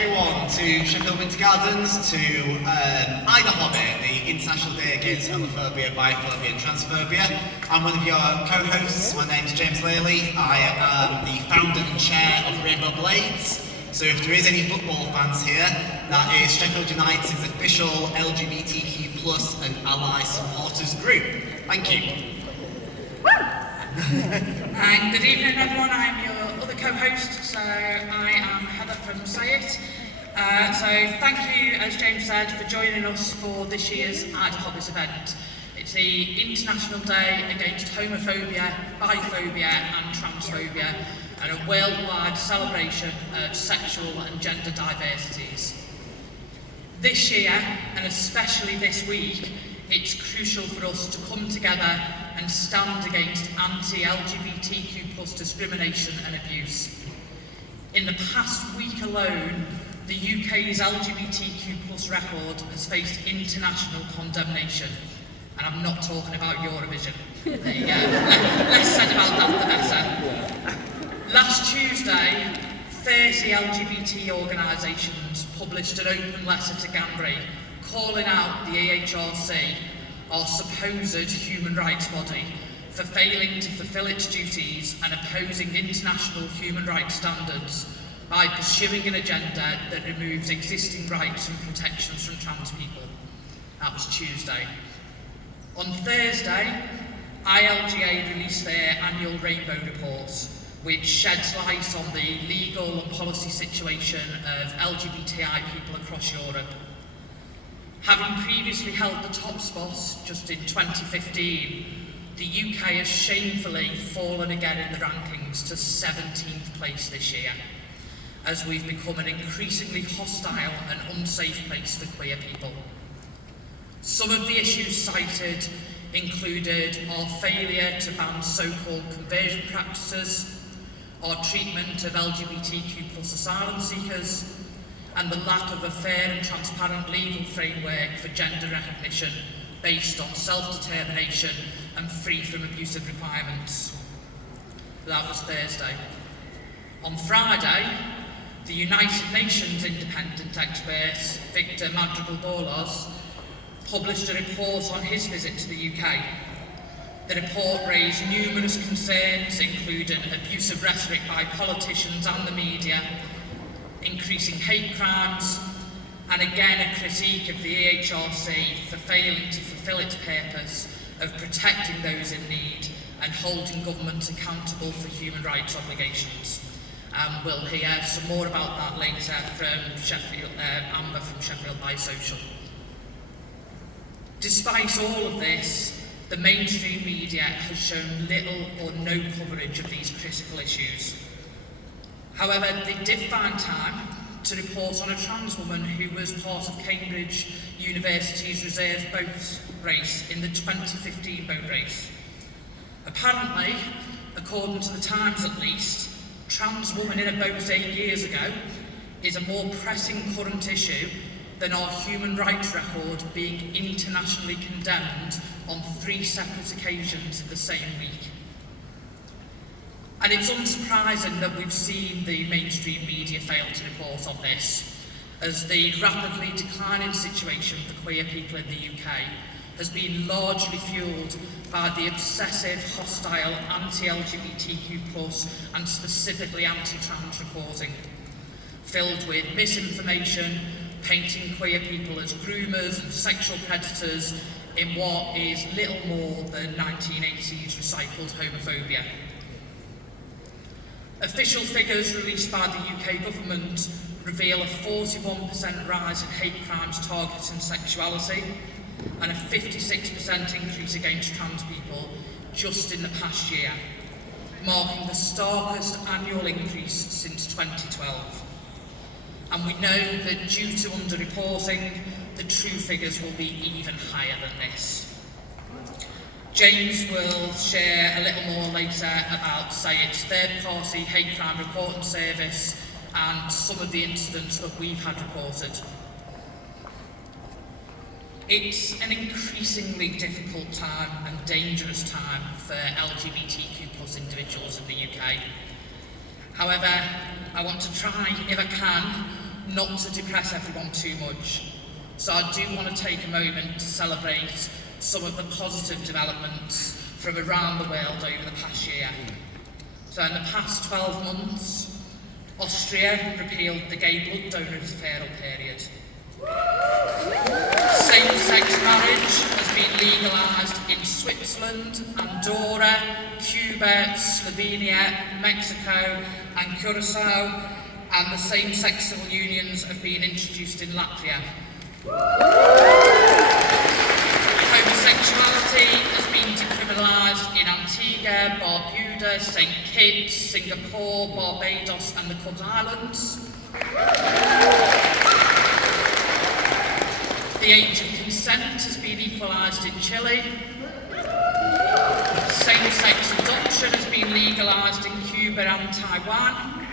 everyone to Sheffield Winter Gardens, to IDAHOBIT, the International Day Against Homophobia, Biphobia and Transphobia. I'm one of your co-hosts. My name's James Laley. I am the founder and chair of Rainbow Blades. So if there is any football fans here, that is Sheffield United's official LGBTQ+ and ally supporters group. Thank you. And good evening everyone, I'm your other co-host, so I am Heather from Say It. So thank you, as James said, for joining us for this year's IDAHOBIT event. It's the International Day Against Homophobia, Biphobia and Transphobia, and a worldwide celebration of sexual and gender diversities. This year, and especially this week, it's crucial for us to come together and stand against anti-LGBTQ+ discrimination and abuse. In the past week alone, the UK's LGBTQ+ record has faced international condemnation. And I'm not talking about Eurovision. There you go. Less said about that, the better. Last Tuesday, 30 LGBT organisations published an open letter to Gambry calling out the AHRC, our supposed human rights body, for failing to fulfil its duties and opposing international human rights standards by pursuing an agenda that removes existing rights and protections from trans people. That was Tuesday. On Thursday, ILGA released their annual Rainbow Reports, which sheds light on the legal and policy situation of LGBTI people across Europe. Having previously held the top spot just in 2015, the UK has shamefully fallen again in the rankings to 17th place this year, as we've become an increasingly hostile and unsafe place for queer people. Some of the issues cited included our failure to ban so-called conversion practices, our treatment of LGBTQ+ asylum seekers, and the lack of a fair and transparent legal framework for gender recognition based on self-determination and free from abusive requirements. That was Thursday. On Friday, the United Nations independent expert, Victor Madrigal-Borloz, published a report on his visit to the UK. The report raised numerous concerns, including abusive rhetoric by politicians and the media, increasing hate crimes, and again a critique of the AHRC for failing to fulfil its purpose of protecting those in need and holding governments accountable for human rights obligations. We'll hear some more about that later from Sheffield, Amber from Sheffield Bisocial. Despite all of this, the mainstream media has shown little or no coverage of these critical issues. However, they did find time to report on a trans woman who was part of Cambridge University's reserve boat race in the 2015 boat race. Apparently, according to the Times at least, trans woman in a boat 8 years ago is a more pressing current issue than our human rights record being internationally condemned on 3 separate occasions in the same week. And it's unsurprising that we've seen the mainstream media fail to report on this, as the rapidly declining situation for queer people in the UK has been largely fuelled by the obsessive, hostile, anti-LGBTQ+ and specifically anti-trans reporting, filled with misinformation, painting queer people as groomers and sexual predators in what is little more than 1980s recycled homophobia. Official figures released by the UK government reveal a 41% rise in hate crimes targeting sexuality and a 56% increase against trans people just in the past year, marking the starkest annual increase since 2012. And we know that due to underreporting, the true figures will be even higher than this. James will share a little more later about, say, its third-party hate crime reporting service and some of the incidents that we've had reported. It's an increasingly difficult time and dangerous time for LGBTQ+ individuals in the UK. However, I want to try, if I can, not to depress everyone too much. So I do want to take a moment to celebrate some of the positive developments from around the world over the past year. So in the past 12 months, Austria repealed the gay blood donor referral period. Same-sex marriage has been legalised in Switzerland, Andorra, Cuba, Slovenia, Mexico and Curacao, and the same-sex civil unions have been introduced in Latvia. Homosexuality has been decriminalised in Antigua, Barbuda, St Kitts, Singapore, Barbados and the Cook Islands. The age of consent has been equalised in Chile. Same-sex adoption has been legalised in Cuba and Taiwan.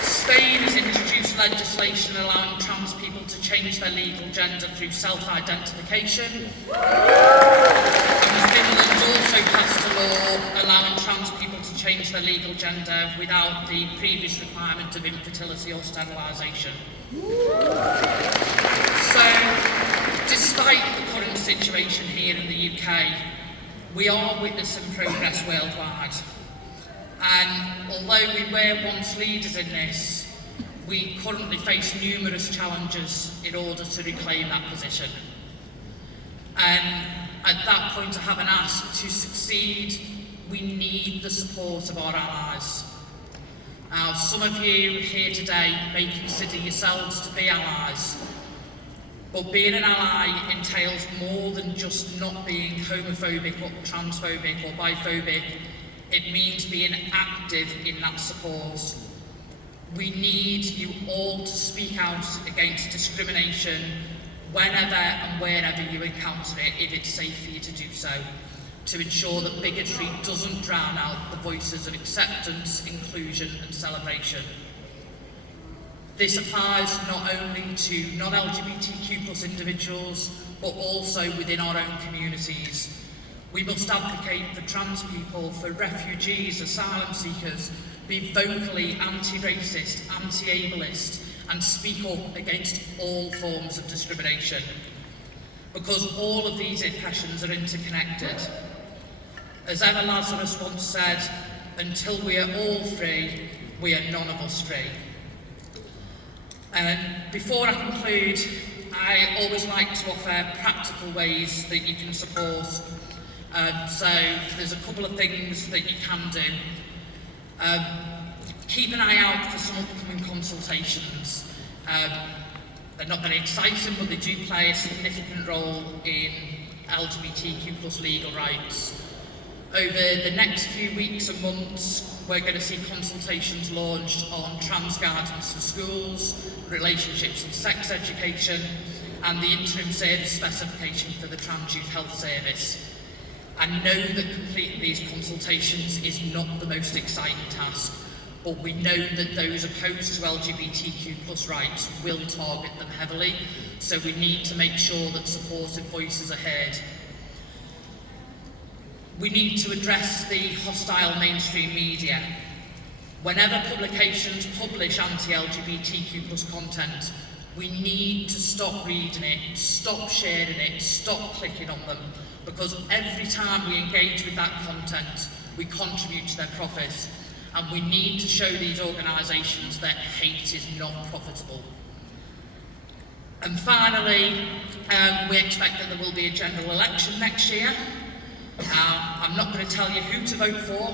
Spain has introduced legislation allowing trans people to change their legal gender through self-identification. And Finland also passed a law allowing trans people to change their legal gender without the previous requirement of infertility or sterilisation. So, despite the current situation here in the UK, we are witnessing progress worldwide. And although we were once leaders in this, we currently face numerous challenges in order to reclaim that position. And at that point I have an ask: to succeed, we need the support of our allies. Now, some of you here today may consider yourselves to be allies, but being an ally entails more than just not being homophobic or transphobic or biphobic. It means being active in that support. We need you all to speak out against discrimination whenever and wherever you encounter it, if it's safe for you to do so, to ensure that bigotry doesn't drown out the voices of acceptance, inclusion and celebration. This applies not only to non-LGBTQ+ individuals, but also within our own communities. We must advocate for trans people, for refugees, asylum seekers, be vocally anti-racist, anti-ableist, and speak up against all forms of discrimination. Because all of these oppressions are interconnected. As Emma Lazarus once said, until we are all free, we are none of us free. And before I conclude, I always like to offer practical ways that you can support. So there's a couple of things that you can do. Keep an eye out for some upcoming consultations. They're not very exciting, but they do play a significant role in LGBTQ+ legal rights. Over the next few weeks and months, we're going to see consultations launched on trans guidance in schools, relationships and sex education, and the interim service specification for the Trans Youth Health Service. I know that completing these consultations is not the most exciting task, but we know that those opposed to LGBTQ+ rights will target them heavily, so we need to make sure that supportive voices are heard. We need to address the hostile mainstream media. Whenever publications publish anti-LGBTQ+ content, we need to stop reading it, stop sharing it, stop clicking on them, because every time we engage with that content, we contribute to their profits, and we need to show these organisations that hate is not profitable. And finally, we expect that there will be a general election next year. I'm not going to tell you who to vote for,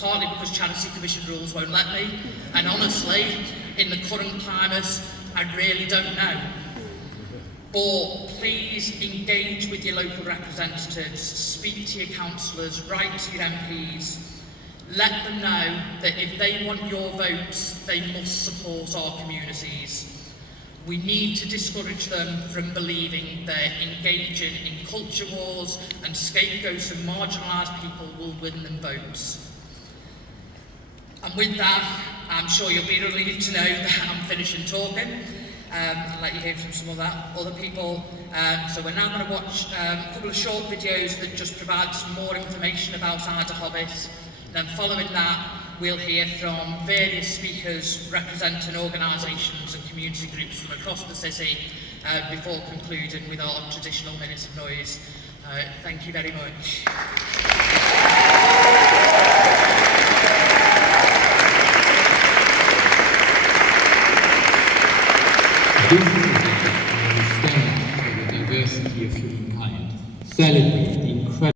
partly because Charity Commission rules won't let me, and honestly, in the current climate, I really don't know. But please engage with your local representatives, speak to your councillors, write to your MPs. Let them know that if they want your votes, they must support our communities. We need to discourage them from believing that engaging in culture wars and scapegoats and marginalised people will win them votes. And with that, I'm sure you'll be relieved to know that I'm finishing talking. I'll let you hear from some of that other people. So we're now going to watch a couple of short videos that just provide some more information about IDAHOBIT. And then following that, we'll hear from various speakers representing organisations and community groups from across the city before concluding with our traditional minute of noise. Thank you very much. This is the stand for the diversity of humankind. Celebrate